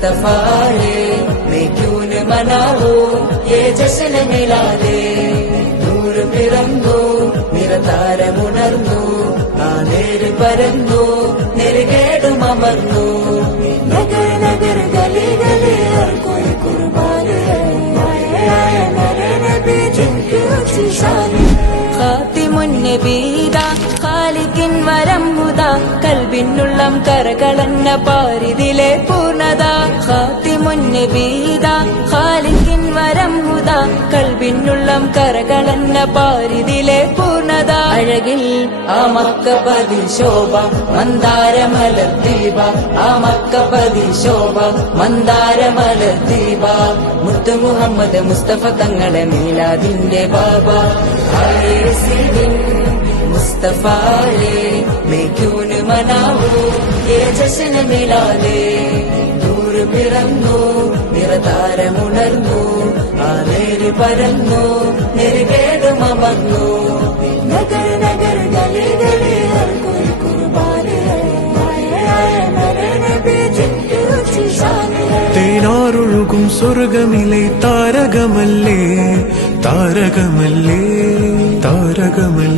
मुस्तफा है, मैं क्यों न मनाऊं ये जश्न मिलादे. നൂർ പിറന്നു നിറതാരമുണർന്നു, ആ നേര് പരന്നു നെരുകേടും അമർന്നു. നഗർ നഗർ ഗലി ഗലി ഹർ കോയി കുർബാൻ ഹൈ, ആയ മേരെ നബി ജിൻകി ഊंची शान है. ഖാതിമുൻ നബീദാ ഖാലിഖിൻ വരംഹുദാ, കൽബിനുള്ളം കരകളന്ന പാരിതിലെ പൂർണ്ണത. ഖാതിമുൻ നബീദാ ഖാലിഖിൻ വരംഹുദാ, കൽബിനുള്ളം കരകളന്ന പാരിതിലെ പൂർണ്ണത. അഴകിൽ ആ മക്കപതി ശോഭ മന്ദാരമലർ ദീപ, ആ മക്കപതി ശോഭ മന്ദാരമലർ ദീപ. മുത്തു മുഹമ്മദ് മുസ്തഫ തങ്ങളെ മീലാദിന്റെ ബാബ. मुस्तफा है, मैं क्यों न मनाऊं ये जश्न मिलादे. നൂർ പിറന്നു നിറതാരമുണർന്നു, ആ നേര് പരന്നു നെരുകേടും അമർന്നു. നഗർ നഗർ ഗലി ഗലി ഹർ കോയി കുർബാൻ ഹൈ, ആയ മേരെ നബി ജിൻകി ഊंची शान है. തേനാറൊഴുകും സ്വർഗമിലെ താരകമല്ലേ താരകമല്ലേ താരകമല്ലേ